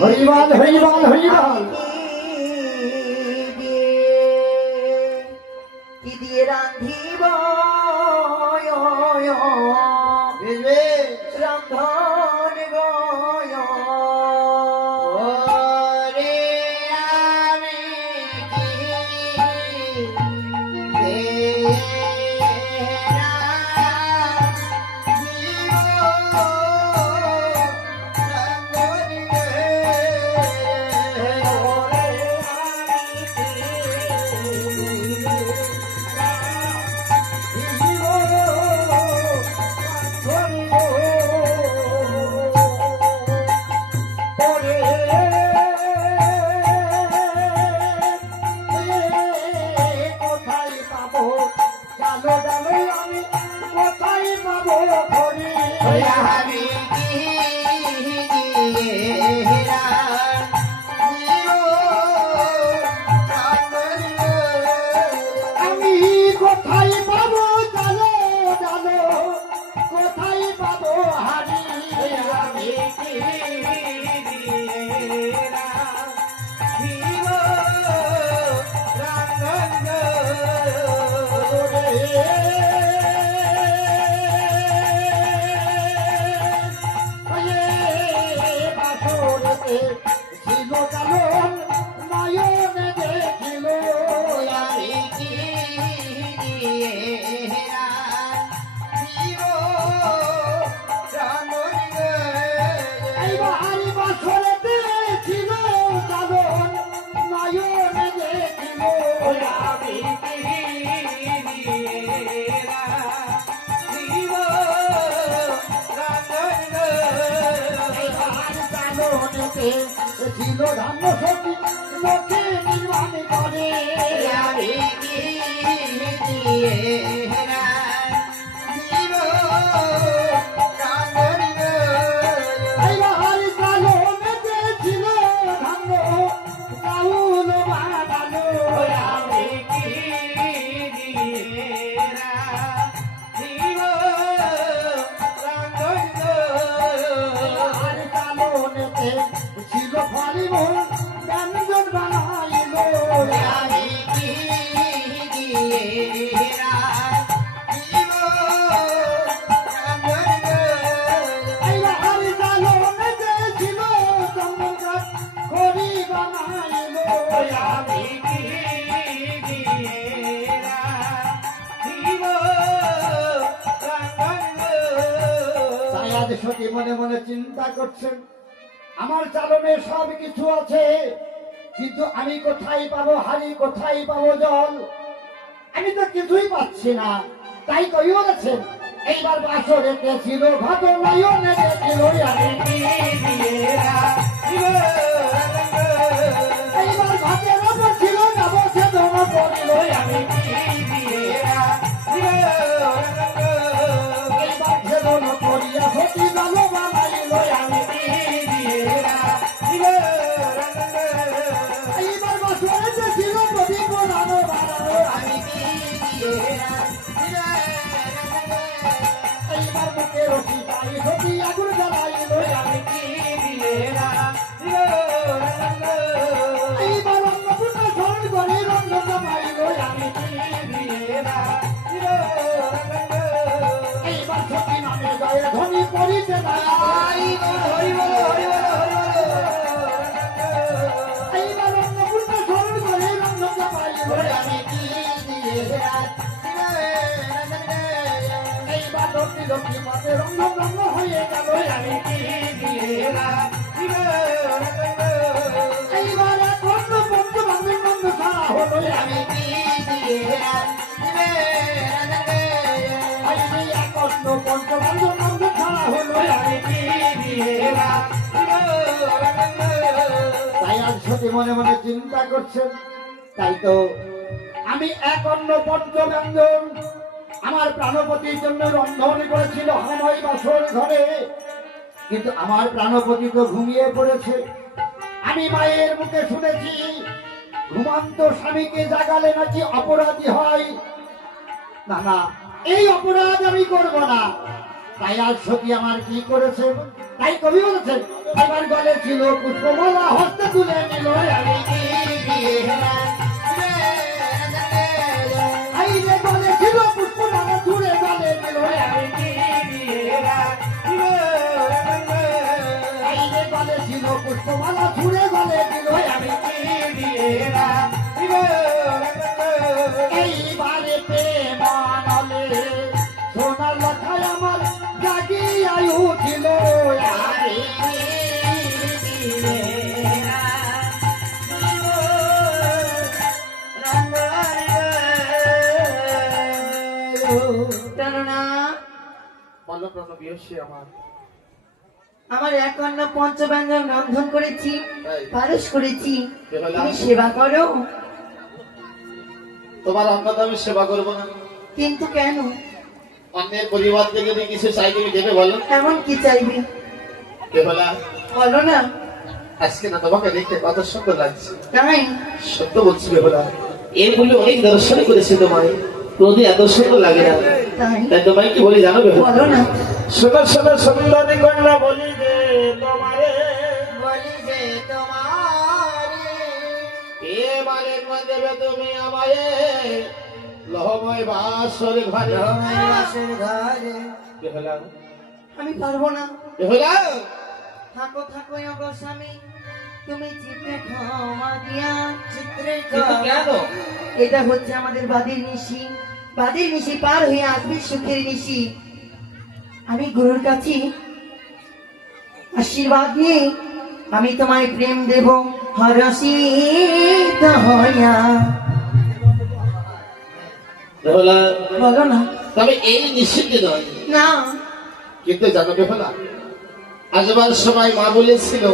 হরিবাল হরিবাল হরিবাল কি দিয়ে রান্ধিব রান্ধন গয় ছিল ধান্য সবজি লোকে নির্মাণ করে ছিল ধান্য চাউল বানানো ছিল ফলিব ব্যঞ্জন বানাইল ছিল খড়ি বানাইল সতী মনে মনে চিন্তা করছেন আমার চালনে সব কিছু আছে কিন্তু আমি কোথায় পাবো হাড়ি কোথায় পাবো জল আমি তো কিছুই পাচ্ছি না তাই কই বলেছেন এইবার বাসরেতে ছিল ঘটনায় দেখছিল এইবার ঘাটের ওপর ছিল যাব সে ধর্ম পড়িল আমি এইবার ধর্ম পড়িয়া সতী দল বানাইল আমি এইবার বাসরেতে ছিল প্রদীপ বানানো বানানো আমি এইবার মুখে রসি তাই সতী আগুন জ্বালাইল আমি এইবার অন্নপূর্ণা স্মরণ করে রঙ্গ জমাইল আমি এইবার সতী নামে জয় ধ্বনি পড়িতে নাই এইবার অন্নপূর্ণা স্মরণ করে রঙ্গ জমাইল আমি এইবার লক্ষ্মী লক্ষ্মী মাতে রঙ্গ রঙ্গ হয়ে গেল আমি এইবার এক অন্য বন্ধু বান্ধব বন্ধ ছাড়া হলো আমি এক অন্য পঞ্চবান্ধব বন্ধ ছাড়া হলো আমি তাই আজ সতী মনে মনে চিন্তা করছেন তাই তো আমি এক অন্য পঞ্চব্যঞ্জন আমার প্রাণপতির জন্য রন্ধন করেছিল হামাই বাসর ঘরে কিন্তু আমার প্রাণপতি তো ঘুমিয়ে পড়েছে আমি মায়ের মুখে শুনেছি ঘুমান্ত স্বামীকে জাগালে নাকি অপরাধী হয় না না এই অপরাধ আমি করব না তাই আজ সতী আমার কি করেছে তাই কবি বলেছেন আমার গলে ছিল পুষ্পমালা হস্তে তুলে নিল আমি কি দিয়ে এই যে গলে ছিল পুষ্পমালা ছুড়ে গলে নিল আমি কি দিয়ে এই যে গলে ছিল পুষ্পমালা ছুড়ে গলে দিল আমি কি দিয়ে এইবারে প্রেমানলে সোনার লখায় আমার জাগিয়া উঠিল আরে প্রাণনা বলো প্রণবীয়সী আমার আমার একান্ন পঞ্চব্যঞ্জন রন্ধন করেছি তাই। পারস করেছি বেহুলা। তুমি সেবা করো তোমার অন্নদ আমি সেবা করবো না কিন্তু কেন অন্যের পরিবারকে যদি কিছু চাই তুমি দেবে বলো এমন কি চাইবে বেহুলা বলো না আজকে না তোমাকে দেখতে কত সুন্দর লাগছে তাই সত্য বলছি বেহুলা এর বলে অনেক দর্শন করেছি তোমায় কোনদিন এত সুন্দর লাগে না তাই তাই তোমায় কি বলি জানো বেহুলা বলো না সুন্দর সুন্দর সুন্দরী কন্যা বলি যে তোমারে বলি যে তোমারে এ মানে দেবে তুমি আমায় লহময় বাসর ঘরে রঙের বাসের ঘরে বেহুলা আমি পারবো না বেহুলা থাকো থাকো অগো স্বামী তুমি চিত্রে ক্ষমা দিয়া চিত্রে কিন্তু কেন? এটা হচ্ছে আমাদের বাদির নিশি পার হয়ে আসবে সুখের নিশি আমি গুরুর কাছে আশীর্বাদ নিয়ে আমি তোমায় প্রেম দেব হরসিত হইয়া বেহুলা বলো না তবে এই নিশ্চিত নয় না কিন্তু জানো বেহুলা আজবার সময় মা বলেছিল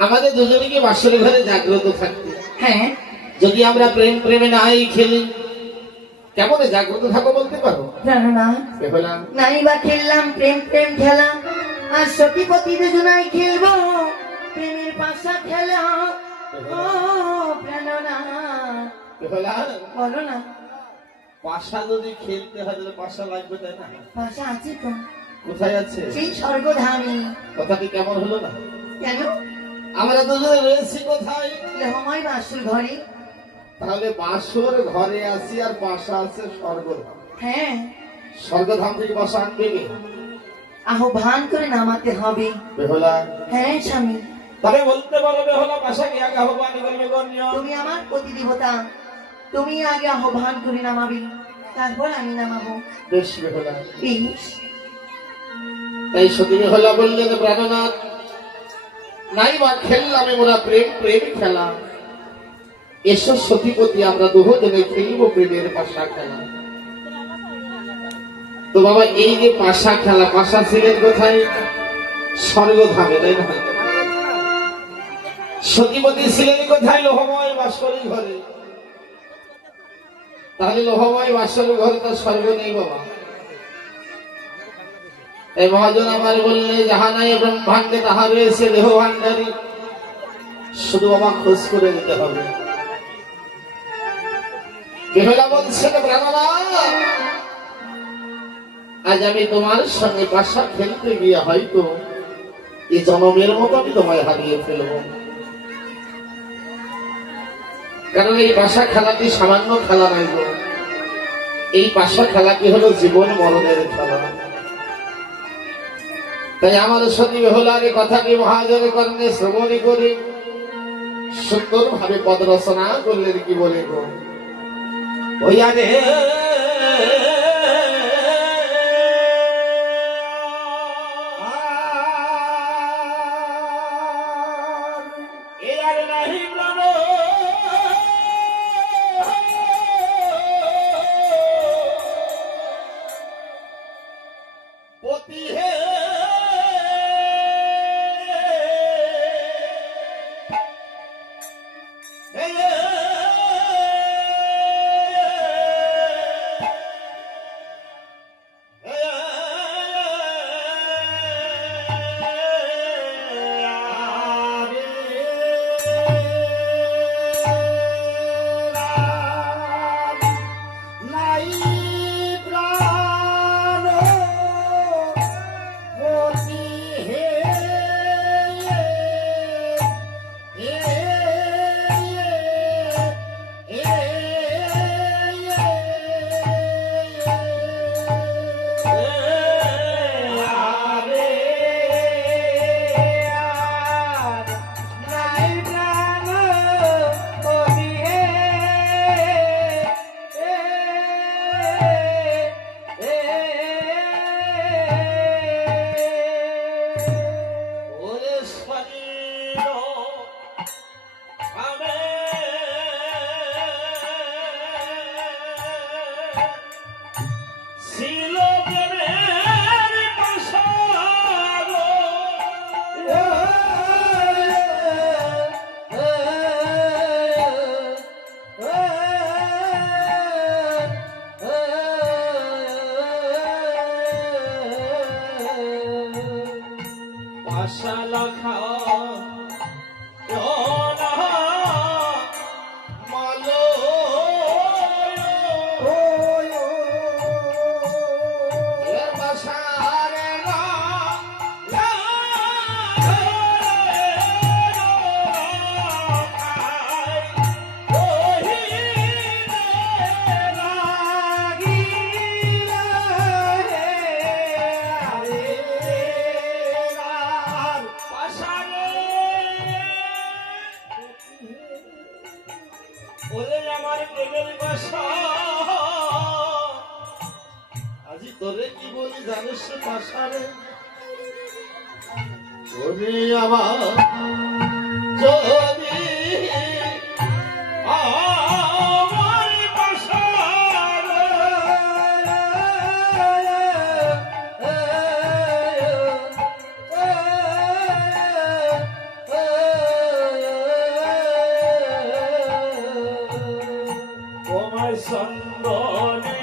আমাদের দুজনকে বাসর ঘরে জাগ্রত থাকতে হ্যাঁ যদি আমরা প্রেমে নাই খেলি কেমন জাগ্রত থাকো বলতে পারো জানো না বেহুলা নাই বা খেললাম প্রেম খেলা আর সতীপতি দুজনাই খেলবো প্রেমের পাশা খেলা ও প্রেরণা বেহুলা বলো না পাশা যদি খেলতে হয় তাহলে পাশা লাগবে তাই না পাশা আছে তো কোথায় আছে সেই স্বর্গধামী কথাটি কেমন হলো না কেন আমরা দুজনে রয়েছি কোথায় ইহময় বাসুর ঘরে তাহলে বাসর ঘরে আছি আর পাশা আছে স্বর্গধাম হ্যাঁ স্বর্গধাম থেকে বাসা আনবে কে? আহ্বান করে নামাতে হবে বেহুলা হ্যাঁ স্বামী তবে বলতে পারো বেহুলা বাসা কি আগে আহ্বান করবে গণ্য তুমি আমার প্রতিদেবতা তুমি আগে আহ্বান করে নামাবে তারপর আমি নামাবো বেশ বেহুলা বেশ তাই সতী বেহুলা বললেন প্রাণনাথ নাই বা খেললাম মোরা প্রেম খেলা এসব সতীপতি আমরা দুজনে খেলব প্রেমের পাশা খেলা তো বাবা এই যে পাশা খেলা পাশা ছিলেন কোথায় স্বর্গধামে তাই না সতীপতি ছিলেন কোথায় লোহময় বাসর ঘরে তাহলে লোহময় বাসর ঘরে তার স্বর্গ নেই বাবা এই মহাজন আমার বললে যাহা নাই ব্রহ্মাণ্ডে তাহা রয়েছে দেহ ভাণ্ডারী শুধু বাবা খোঁজ করে নিতে হবে বেহুলা বলছে প্রাণনা আজ আমি তোমার সঙ্গে পাশা খেলতে গিয়ে হয়তো এই জনমের মতো আমি তোমায় হারিয়ে ফেলবো কারণ এই পাশা খেলাটি সামান্য খেলা নাই গো এই পাশা খেলাটি হলো জীবন মরণের খেলা তাই আমার সতী বেহুলার কথাকে মহাজনের কর্ণে শ্রবণী করে সুন্দর ভাবে পদ রচনা করলেন কি বলে গো ওইয়া রে পতি হে লখা মালো বাসারে আজি তোরে কি বলি জানিস পাশারে ওরে আমার যদি আমার পাশারে তোমার সন্দনে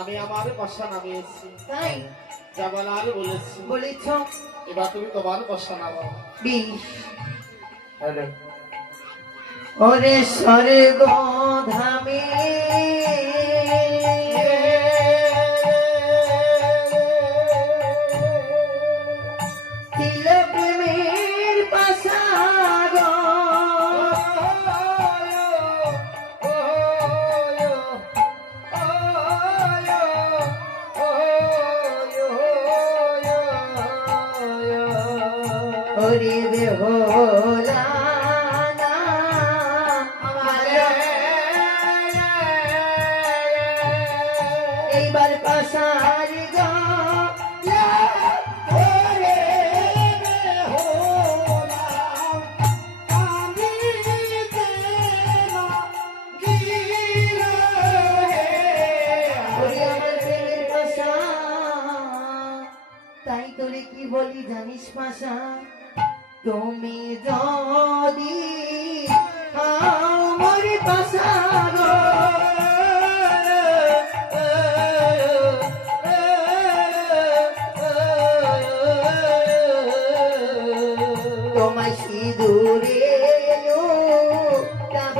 আমি আমার বাসা নামিয়েছি তাই যা বলার বলেছি বলেছ এবার তুমি তোমার বাসা নামাও বিষ ওরে স্বর্গ ধামে ছিল প্রেমের পাশাগ ওরে বেহলা এইবার পাশার তাই তোরে কি বলি জানিস পাশা তুমি যদি আমার পাশার তোমায় সিঁদুরে যাব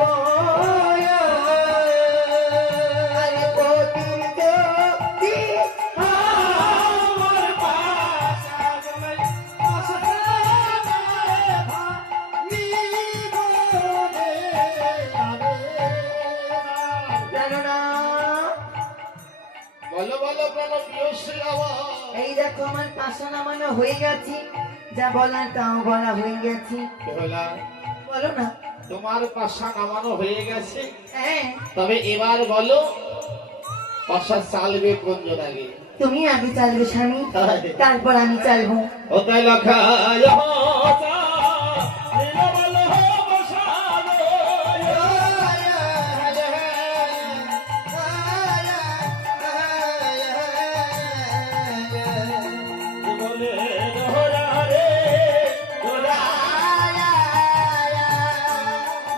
আরে পতির যদি আমার পাশার বলো বলো প্রাণ প্রিয়শ্রী আমার এই দেখো আমার পাশা নামানো হয়ে গেছে যা বলার তাও বলা হয়ে গেছে বেহুলা বলো না তোমার পাশা নামানো হয়ে গেছে হ্যাঁ তবে এবার বলো পাশা চালবে কোনজন আগে তুমি আগে চালবে স্বামী তারপর আমি চালবো ওটাই লেখা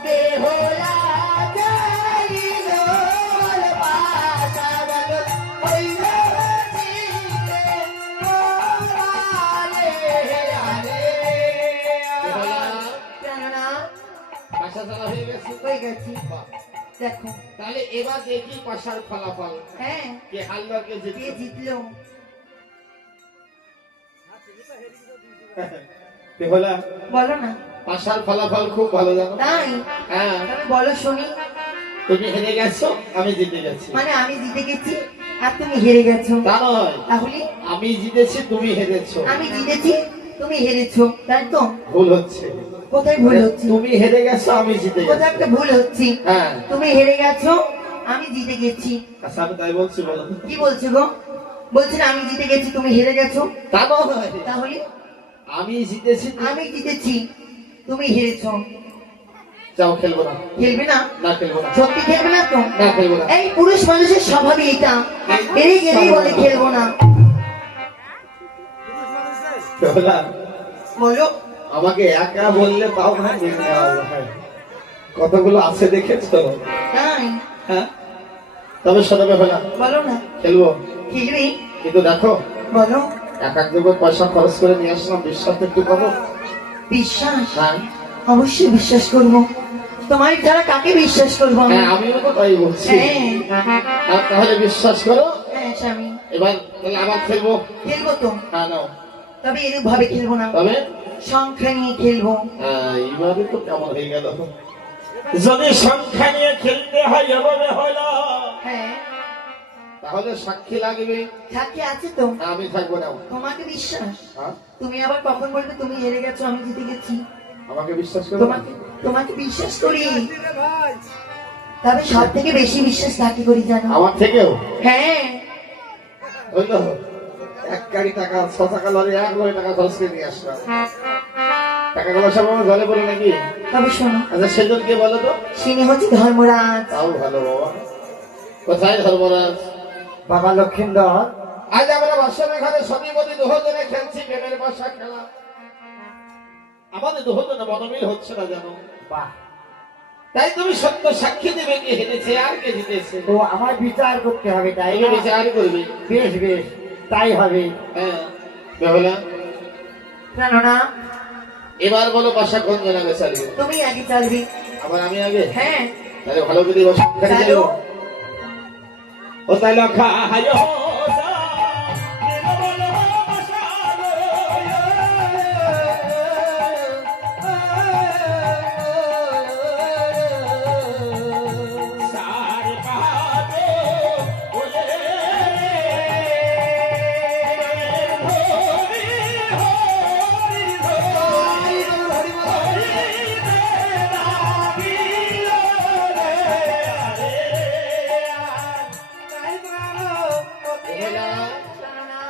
বেহুলা যাইল পাশা বলো ওই পাশা চালা হয়ে গেছে হয়ে গেছি বাহ। দেখো তাহলে এবার দেখি পাশার ফলাফল হ্যাঁ কে হারলো কে কে জিতলো জিতলো বেহুলা বলো না পাশার ফলাফল খুব ভালো জানো তাই হ্যাঁ তবে বলো শুনি তুমি হেরে গেছো আমি জিতে গেছি মানে আমি জিতে গেছি আর তুমি হেরে গেছো তা নয় তাহলে আমি জিতেছি তুমি হেরেছো আমি জিতেছি তুমি হেরেছো তাই তো ভুল হচ্ছে কোথায় ভুল হচ্ছে তুমি হেরে গেছো আমি জিতে কোথায় গেছি একটা ভুল হচ্ছে হ্যাঁ তুমি হেরে গেছো আমি জিতে গেছি আচ্ছা আমি তাই বলছি বলো কি বলছো গো বলছি না আমি জিতে গেছি তুমি হেরে গেছো তা নয় তাহলে আমি জিতেছি, আমি জিতেছি, তুমি হেরেছ। যাও খেলবো না। খেলবে না? না খেলবো না। সত্যি খেলবে না তো? না খেলবো না। এই পুরুষ মানুষের স্বভাবই এটা, হেরে গেলেই বলে খেলবো না। বেহুলা, বলো। আমাকে একা বললে তাও না মেনে নেওয়া যায়। কতগুলো আছে দেখেছো? তাই? হ্যাঁ, তবে শোনো বেহুলা, বলো না। খেলবো, খেলবি? কিন্তু দেখো বলো। এক এক দেবো পয়সা খরচ করে নিয়ে আসলাম, বিশ্বাস তো একটু করো। বিশ্বাস? হ্যাঁ অবশ্যই বিশ্বাস করবো। তোমার ছাড়া কাকে বিশ্বাস করবো আমি? হ্যাঁ, আমিও তো তাই বলছি। হ্যাঁ তাহলে বিশ্বাস করো। হ্যাঁ স্বামী। এবার তাহলে আবার খেলবো। খেলবো তো, হ্যাঁ নাও। তবে এরূপ ভাবে খেলবো না, তবে সংখ্যা নিয়ে খেলবো। এইবারে তো কেমন হয়ে গেল। যদি সংখ্যা নিয়ে খেলতে হয় এভাবে হলো। হ্যাঁ, তাহলে সাক্ষী লাগবে। সাক্ষী আছে তো? আমি থাকবো না। তোমাকে বিশ্বাস? হ্যাঁ? তুমি আবার কখন বলবে তুমি হেরে গেছো আমি জিতে গেছি? আমাকে বিশ্বাস করো। তোমাকে তোমাকে বিশ্বাস করি, তবে সব থেকে বেশি বিশ্বাস কাকে করি জানো? আমার থেকেও হ্যাঁ, হইলো এক গাড়ি টাকা 6 টাকা লরি 1 লরি টাকা খরচ করে নিয়ে আসলাম। টাকাগুলো সব আমার ঘরে বলে নাকি? তবে শোনো, আচ্ছা সেজনকে বলো তো। সিনি হচ্ছে ধর্মরাজ। তাও ভালো বাবা। কোথায় ধর্মরাজ? বাবা লক্ষিন্দর, আজ আমরা বাসনের ঘরে সতীপতি দুজনে খেলছি প্রেমের বাসা খেলা। আমাদের দুজনে মনোমিল হচ্ছে না জানো। বাহ, তাই তুমি সত্য সাক্ষী দেবে কে হেরেছে আর কে জিতেছে। তো আমার বিচার করতে হবে, তাই তুমি না? বিচার করবে। বেশ বেশ, তাই হবে। হ্যাঁ বেহুলা, জানো না, এবার বলো বাসা কোন জানাবে চালিয়ে। তুমি আগে চালবি। আবার আমি আগে? হ্যাঁ, তাহলে ভালো করে বাসা খেলে চালো। যাবো। ও তাই লক্ষা হায় বেহুলা, জানো না,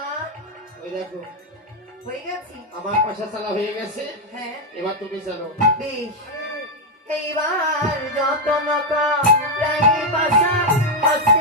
ওই দেখো হয়ে গেছি। আমার পাশা চালা হয়ে গেছে। হ্যাঁ, এবার তুমি জানো। বেশ। এইবার যত নৌকা প্রায় পাশা আজকে